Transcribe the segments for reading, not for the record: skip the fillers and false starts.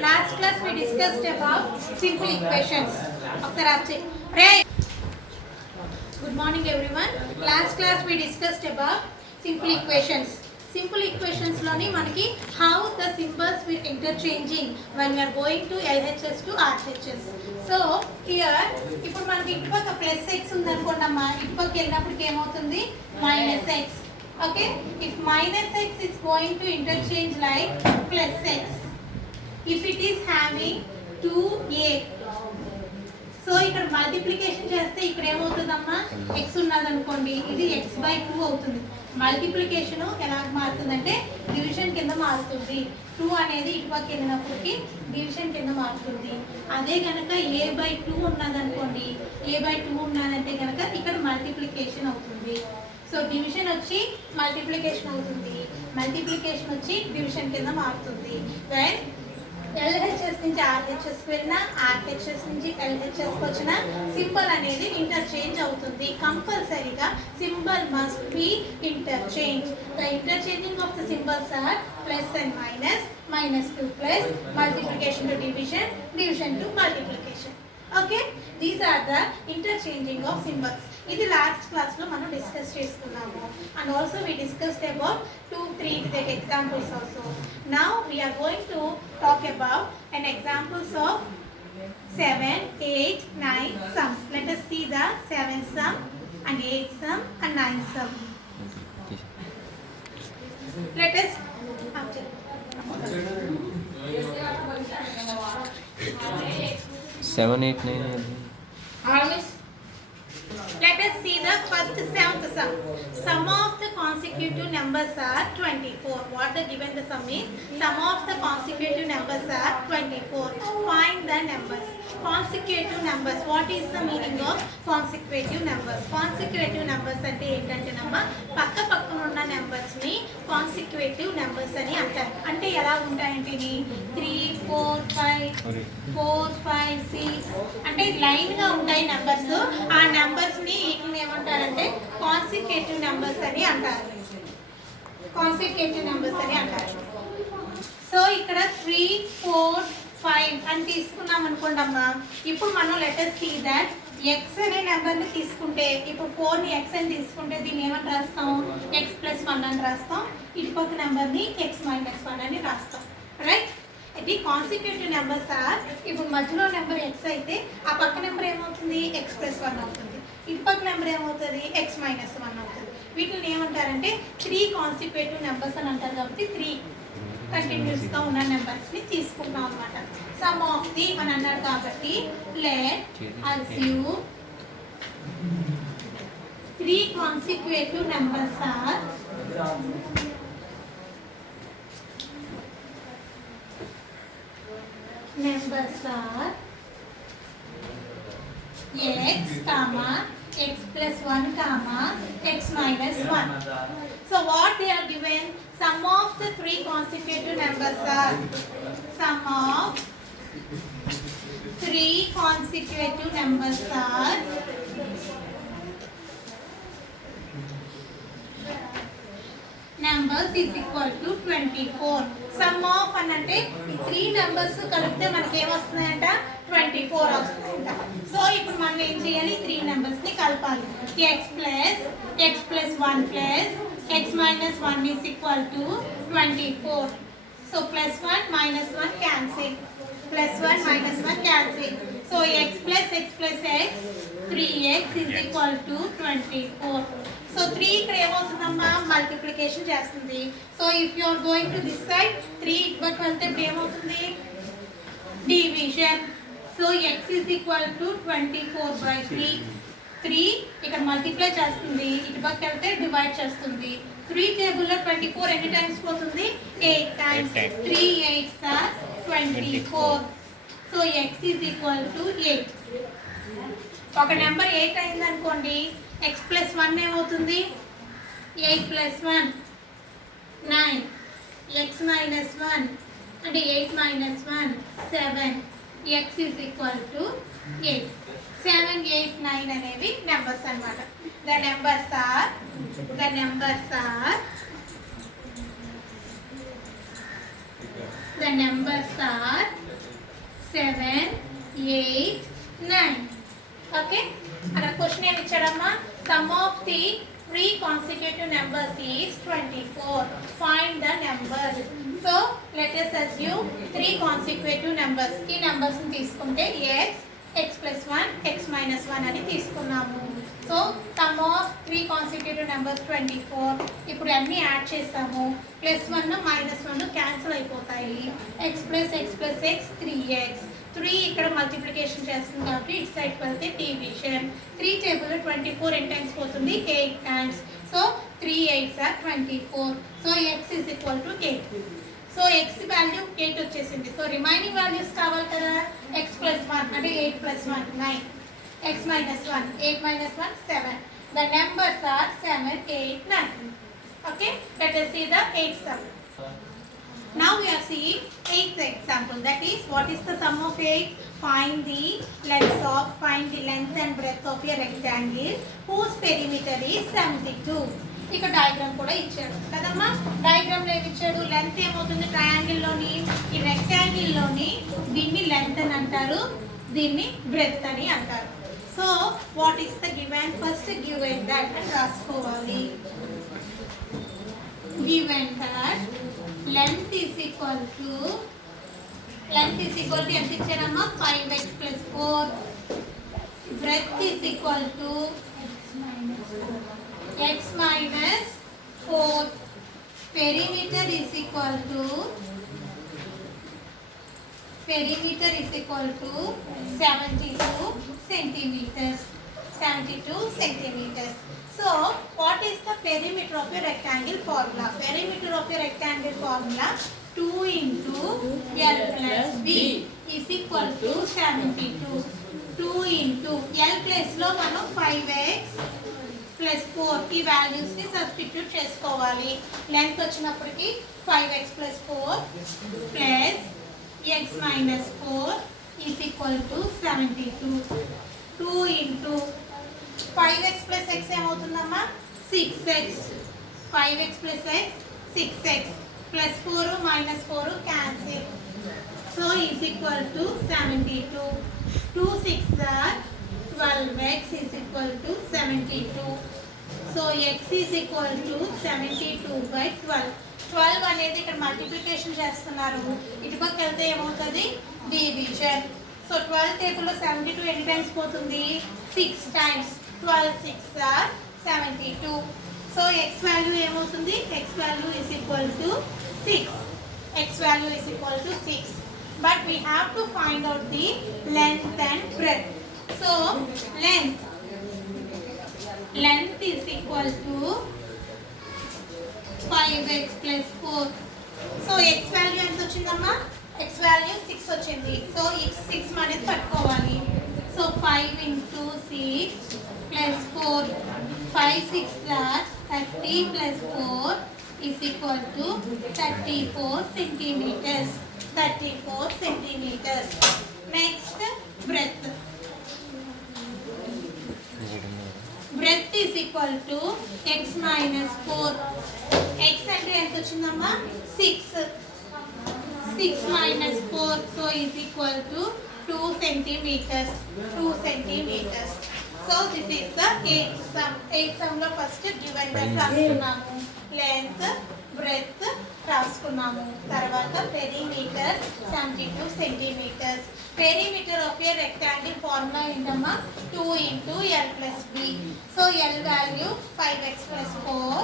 Last class we discussed about simple equations. Good morning everyone. Last class we discussed about simple equations. Simple equations loni manaki how the symbols will interchanging when we are going to LHS to RHS. So here ఇప్పుడు మనకి ఇటుపక్క plus x ఉంది అనుకోండమ్మా, ఇటుపక్క వెళ్ళినప్పుడు ఏమవుతుంది minus x. Okay, if minus x is going to interchange like plus x, if it is having 2a, so ఇక్కడ మల్టిప్లికేషన్ చేస్తే ఇక్కడ ఏమవుతుందమ్మా x ఉన్నదనుకోండి, ఇది x/2 అవుతుంది. మల్టిప్లికేషన్ ఎలా మారుతుందంటే డివిజన్ కింద మారుతుంది. 2 అనేది ఇటుపక్క వెళ్ళినప్పటికి డివిజన్ కింద మారుతుంది. అదే కనుక a/2 ఉన్నదనుకోండి, a/2 ఉన్నదంటే కనుక ఇక్కడ మల్టిప్లికేషన్ అవుతుంది. సో డివిజన్ వచ్చి మల్టిప్లికేషన్ అవుతుంది, మల్టిప్లికేషన్ వచ్చి డివిజన్ కింద మారుతుంది. వెన్ ఎల్హెచ్ఎస్ నుంచి ఆర్హెచ్ఎస్కి వెళ్ళినా, ఆర్హెచ్ఎస్ నుంచి ఎల్హెచ్ఎస్కి వచ్చిన సింబల్ అనేది ఇంటర్చేంజ్ అవుతుంది. కంపల్సరీగా symbol must be interchange. The interchanging of the symbols are plus and minus, minus to plus, multiplication to division, division to multiplication. Okay, these are the interchanging of symbols. ఇది లాస్ట్ క్లాస్ లో మనం discuss చేసుకున్నాము. And also we discussed about 2-3 examples also. Now we are going to talk about an examples of 7, 8, 9 sums. Let us see the 7 sum and 8 sum and 9 sum. Let us 7, 8, 9. Let us see the first 7th sum. Sum of the consecutive numbers are 24. What the given the sum is? Sum of the consecutive numbers are 24. Find the numbers. Consecutive numbers. What is the meaning of consecutive numbers? Consecutive numbers అంటే ఏంటంటే పక్క పక్కన ఉన్న నెంబర్స్ ని consecutive numbers అని అంటారు. అంటే ఎలా ఉంటాయంటే 3, 4, 5, 4, 5, 6 అంటే లైన్ గా ఉంటాయి నెంబర్స్. ఆ నెంబర్స్ ని వీటిని ఏమంటారంటే కాన్సిక్యూటివ్ నెంబర్స్ అని అంటారు. కాన్సిక్యూటివ్ నెంబర్స్ అని అంటారు. సో ఇక్కడ 3, 4, 5 అని తీసుకున్నాం అనుకోండి అమ్మా. ఇప్పుడు మనం లెటర్ సీ దట్ x అనే నెంబర్ని తీసుకుంటే, ఇప్పుడు 4ని x అని తీసుకుంటే దీన్ని ఏమని రాస్తాం, x+1 అని రాస్తాం. ఇటుపక్క నెంబర్ని x-1 అని రాస్తాం. రైట్, ఇది కాన్సిక్యూటివ్ నెంబర్స్ ఆర్. ఇప్పుడు మధ్యలో నెంబర్ x అయితే ఆ పక్క నెంబర్ ఏమవుతుంది x+1 అవుతుంది, ఇటుపక్క నెంబర్ ఏమవుతుంది x-1 అవుతుంది. వీటిని ఏమంటారంటే 3 కాన్సిక్యూటివ్ నెంబర్స్ అని అంటారు. కాబట్టి 3 కంటిన్యూస్గా ఉన్న నెంబర్స్ని తీసుకుంటాం అన్నమాట. సమ్ ఆఫ్ ది అని అన్నాడు కాబట్టి let assume 3 consecutive numbers are x, x+1, x-1. So what they are given? Sum of the 3 consecutive numbers are sum of 3 consecutive numbers are numbers is equal to 24. Sum of అంటే 3 నెంబర్స్ కలిపితే మనకి ఏమొస్తుందంట 24 వస్తుందంట. సో ఇప్పుడు మనం ఏం చేయాలి, 3 నెంబర్స్ ని కలపాలి. x+1 plus x-1 is equal to 24. So +1 -1 cancel, +1 -1 cancel. So x plus x plus x 3x is equal to 24. So 3 ఇక్కడ ఏమవుతుందమ్మా మల్టిప్లికేషన్ చేస్తుంది. So if you are going to this side 3 ఇటుపక్క వెళ్తే ఇప్పుడు ఏమవుతుంది division. So x is equal to 24/3. 3 ఇక్కడ మల్టిప్లై చేస్తుంది, ఇటుపక్క వెళ్తే డివైడ్ చేస్తుంది. 3 టేబుల్లో 24 ఎన్ని టైమ్స్ పోతుంది 8 టైమ్స్. 3 8s are 24. So x is equal to 8. ఒక నెంబర్ 8 అయింది అనుకోండి, x+1 ఏమవుతుంది 8+1 9, x-1 అంటే 8-1 7, x is equal to 8. 7, 8, 9 అనేవి నెంబర్స్ అన్నమాట. The numbers are 7, 7, 8, 9. Okay? And a question in Chadama, sum of the 3 consecutive numbers is 24. Find the numbers. So, let us assume 3 consecutive numbers. These numbers తీసుకుంటే x, x plus 1, x minus 1 అని తీసుకున్నాము. So, sum of 3 consecutive numbers 24. ఇప్పుడు అన్ని యాడ్ చేస్తాము. ప్లస్ 1 మైనస్ 1 క్యాన్సిల్ అయిపోతాయి. x plus x plus x 3x. 3 ఇక్కడ మల్టిప్లికేషన్ చేస్తుంది కాబట్టి ఇటు సైడ్కి వెళ్తే డివిజన్. 3 టేబుల్ 24 ఎన్ని టైమ్స్ పోతుంది 8 times. So 3 8s are 24. So x is equal to 8. So x value 8 వచ్చేసింది. సో రిమైనింగ్ వాల్యూస్ కావాలి కదా. x plus 1 అంటే 8 plus 1 9. x minus 1 8 minus 1 7. The numbers are 7 8 9. Okay, let us see the 8th sum. Now we are seeing 8th example, that is what is the sum of 8? Find the length and breadth of a rectangle whose perimeter is 72. ఇక్కడ డయాగ్రామ్ కూడా ఇచ్చాడు కదమ్మా. డయాగ్రామ్లో ఏమి ఇచ్చాడు, లెంత్ ఏమవుతుంది ట్రయాంగిల్లోని, ఈ రెక్టాంగిల్లోని దీన్ని లెంత్ అని అంటారు, దీన్ని బ్రెడ్త్ అని అంటారు. So what is the given, first given that అని రాసుకోవాలి. Given that length is equal to ఎంత ఇచ్చారమ్మా 5x plus 4. breadth is equal to x minus 4. perimeter is equal to 72 centimeters. So, what is the perimeter of a rectangle formula? Perimeter of a rectangle formula 2 into L plus B is equal to 72. 2 into L plus లో మనం 5x plus 4 ఈ వాల్యూస్ ని సబ్స్టిట్యూట్ చేసుకోవాలి. లెంత్ వచ్చినప్పటికి 5x plus 4 plus x minus 4 is equal to 72. 2 into 5x plus x ఏమవుతుందమ్మా 6x. 5x plus x 6x plus 4 minus 4 cancel. So is equal to 72. 2 6 are 12x is equal to 72. So x is equal to 72 by 12. 12 అనేది ఇక్కడ మల్టిప్లికేషన్ చేస్తున్నారు, ఇటుపక్క వెళ్తే ఏమవుతుంది division. So 12 టేబుల్లో 72 ఎన్ని times పోతుంది 6 టైమ్స్. 12 6 are 72. So x value ఏమవుతుంది, x value is equal to 6. x value is equal to 6. But we have to find out the length and breadth. So length is equal to 5x plus 4. So x value ఎంత వచ్చిందమ్మా, x value 6 వచ్చింది. So x 6 అనేది పట్టుకోవాలి. సో 5 into 6 plus 4. 5 6 are 30 plus 4 is equal to 34 centimeters. 34 centimeters. Next, breadth. Breadth is equal to x minus 4. x అంటే ఎంత వచ్చిందమ్మా 6. 6 minus 4, so is equal to 2 centimeters. 2 centimeters. So this is the 8th sum. 8th sum లో first given that రాసుకున్నాము, length breadth రాసుకున్నాము, తర్వాత perimeter 72 centimeters. Perimeter of a rectangle formula ఏంటమ్మా 2 into L plus B. So L value 5x plus 4,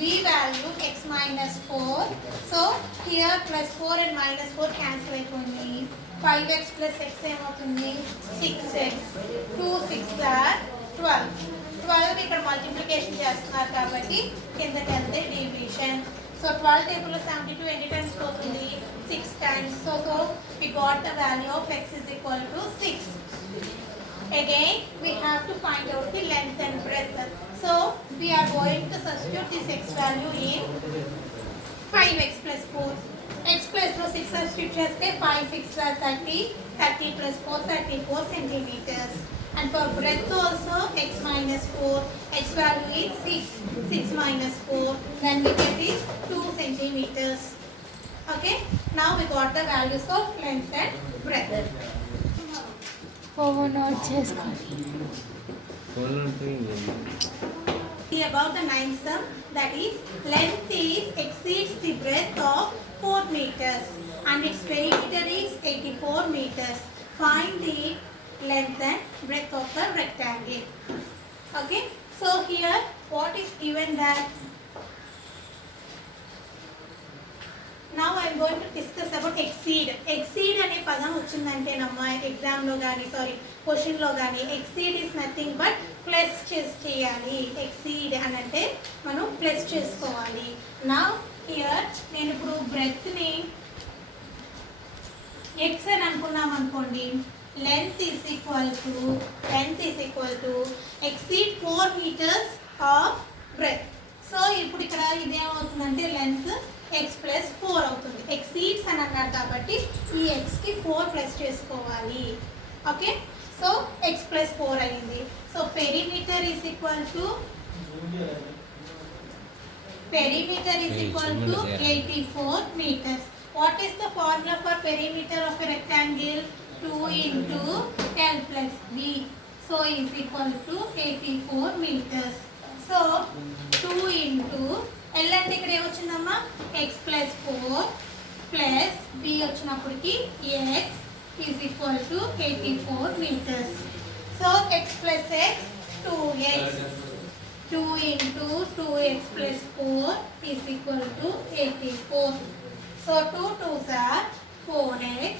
B value x minus 4. So here plus 4 and minus 4 cancel అయిపోయింది. 5x plus x ఏమవుతుంది 6x. 2 6 are 12. 12 ఇక్కడ మల్టిప్లికేషన్ చేస్తున్నారు కాబట్టి కిందకి వెళ్తే డివిజన్. సో 12 టేబుల్లో 72 ఎన్ని టైమ్స్ పోతుంది 6 times. So we got the value of x is equal to 6. Again we have to find out the length and breadth. So we are going to substitute this x value in 5x plus 4. x plus 6 substitute చేస్తే 5 6 are 30. 30 plus 4 34 centimeters. And for breadth also x minus 4. X value is 6. 6 minus 4. Then we get is 2 centimeters. Okay, now we got the values of length and breadth. Note చేసుకోండి. About the ninth sum, that is length is exceeds the breadth of 4 meters and its perimeter is 84 meters. Find the length and breadth of the rectangle. Okay, so here what is given that now I am going to discuss about exceed. Exceed అనే పదం వచ్చిందంటే నమ్మ ఎగ్జామ్లో కానీ క్వశ్చన్లో కానీ exceed is nothing but plus చేయాలి. exceed అని అంటే మనం ప్లస్ చేసుకోవాలి. నా హియర్ నేను ఇప్పుడు బ్రెత్ని ఎక్స్ అని అనుకున్నాం అనుకోండి, length is equal to exceed 4 meters of breadth. So ఇప్పుడు ఇక్కడ ఇదేమవుతుందంటే లెంత్ x ప్లస్ 4 అవుతుంది. ఎక్సీడ్స్ అని అన్నారు కాబట్టి ఈ ఎక్స్కి 4 ప్లస్ చేసుకోవాలి. ఓకే, సో x ప్లస్ 4 అయింది. So perimeter is equal to 84 meters. What is the formula for perimeter of a rectangle? 2 into L plus B. So is equal to 84 meters. So 2 into L అంటే ఇక్కడ ఏమొచ్చిందమ్మా x plus 4 plus b వచ్చినప్పటికి x is equal to 84 meters. So x plus x 2x, 2 into 2x plus 4 is equal to 84. So 2 2s are 4x,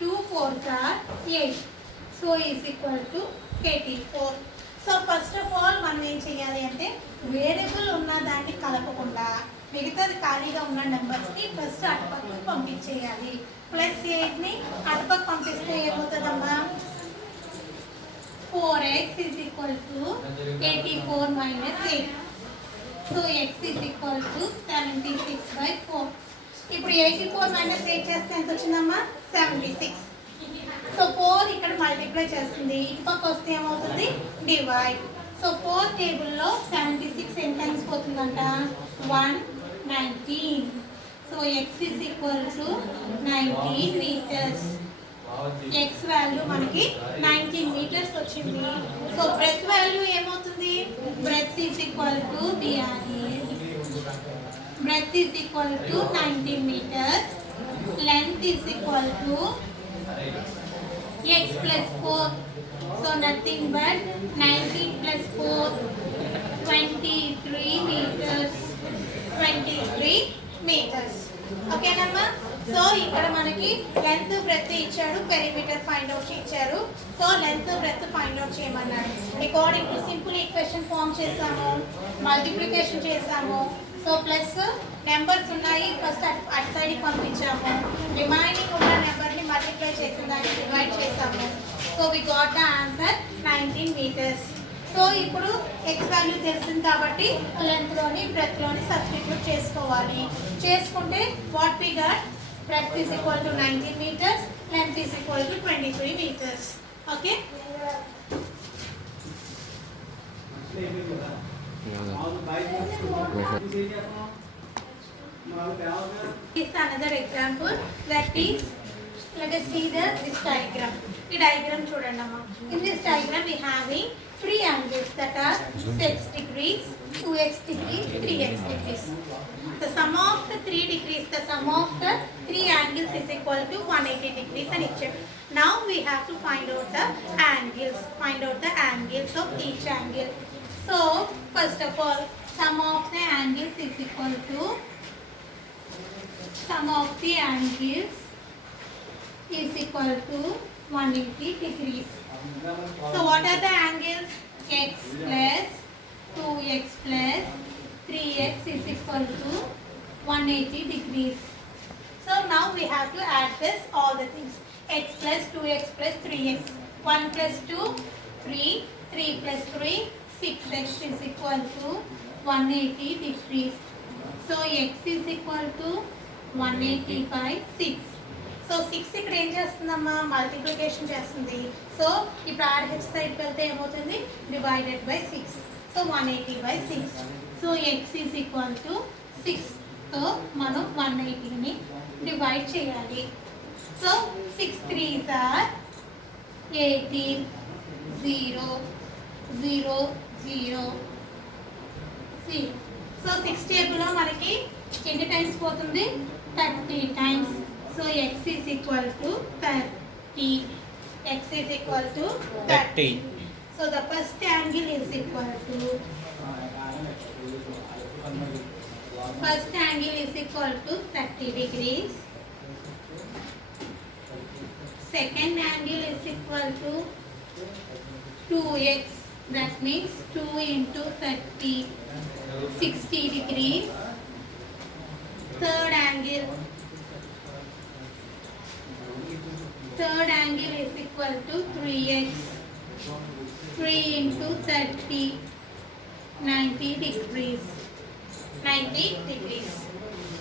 2 4s are 8. So is equal to 84. So first of all మనం ఏం చేయాలి అంటే వేరియబుల్ ఉన్న దాన్ని కలపకుండా మిగతాది ఖాళీగా ఉన్న నెంబర్స్ని ఫస్ట్ అటుపక్కకు పంపించేయాలి. ప్లస్ 8ని అటుపక్క పంపిస్తే ఏమవుతుందమ్మా 4x is equal to 84 minus 8. So x is equal to 76/4. ఇప్పుడు 84 minus 8 చేస్తే ఎంత వచ్చిందమ్మా 76. సో 4 ఇక్కడ మల్టిప్లై చేస్తుంది, ఇటు పక్క వస్తే ఏమవుతుంది డివైడ్. సో 4 టేబుల్లో 76 ఎన్ని టైమ్స్ పోతుందంట 119. So x is equal to 19 meters. x value మనకి 19 మీటర్స్ వచ్చింది. సో బ్రెత్ వాల్యూ ఏమవుతుంది breadth is equal to BRE. Breadth is equal to 19 metres. Length is equal to x plus 4. So nothing but 19 plus 4 23 meters. 23 meters. Okay నమ్మా. So ఇక్కడ మనకి length breadth ఇచ్చాడు, perimeter find out ఇచ్చారు. So length breadth find out చేయమన్నాడు. According to simple equation form చేసాము, multiplication చేసాము. So plus numbers ఉన్నాయి, first అటు సైడ్కి పంపించాము. రిమైనింగ్ ఉన్న నెంబర్ని మల్టిప్లై చేసిన దాన్ని డివైడ్ చేసాము. So we got the answer 19 meters. So ఇప్పుడు ఎక్స్ వాల్యూ తెలిసింది కాబట్టి లెంత్లోని బ్రెత్లోని సబ్స్టిట్యూట్ చేసుకోవాలి. చేసుకుంటే what we got breadth is equal to 19 meters, length is equal to 23 meters. Okay? This is another example, that is, let us see this diagram. The diagram chudandamma. In this diagram we having three angles that are 6 degrees, 2x degrees, 3x degrees. The sum of the 3 degrees, the sum of the three angles is equal to 180 degrees and each. Now we have to find out the angles of each angle. So first of all, sum of the angles is equal to 180 degrees. So what are the angles? X plus 2x plus 3x is equal to 180 degrees. So now we have to add this all the things. X plus 2x plus 3x. 1 plus 2, 3. 3 plus 3, 6x is equal to 180 degrees. So x is equal to 180 by 6. So 6 ఇక్కడ ఏం చేస్తుందమ్మా multiplication చేస్తుంది. So ఇప్పుడు R H సైడ్కి వెళ్తే ఏమవుతుంది divided by 6. So 180 by 6. So x is equal to 6తో మనం 180ని డివైడ్ చేయాలి. So 6 3s are 18, 0 0 0 0. సో 6 టేబుల్లో మనకి ఎన్ని టైమ్స్ పోతుంది? 30 times. So x is equal to 30. X is equal to 30. So the first angle is equal to first angle is equal to 30 degrees. Second angle is equal to 2x. That means 2 into 30, 60 degrees. Third angle is equal to 3x. 3 into 30, 90 degrees. 90 degrees.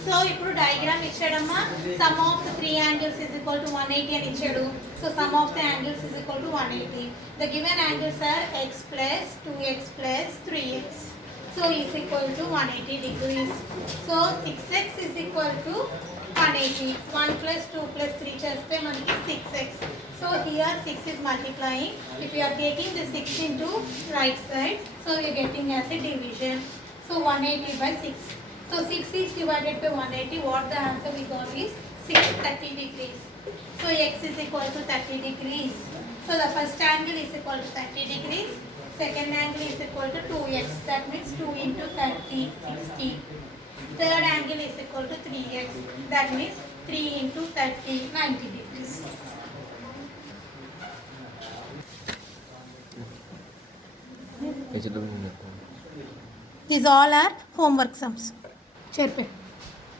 So ఇప్పుడు diagram ఇచ్చాడమ్మా. Sum of the 3 angles is equal to 180 అని ఇచ్చాడు. So sum of the angles is equal to 180. The given angles are x plus 2x plus 3x. So is equal to 180 degrees. So 6x is equal to 180. 1 plus 2 plus 3 చేస్తే మనకి 6x. So here 6 is multiplying. If you are taking the 6 into right side, so you are getting as a division. So 180 by 6. So 6 is divided by 180. What the answer we got is 630 degrees. So x is equal to 30 degrees. So the first angle is equal to 30 degrees. Second angle is equal to 2x. That means 2 into 30, 60. Third angle is equal to 3x. That means 3 into 30, 90 degrees. These all are homework sums. Cherpe.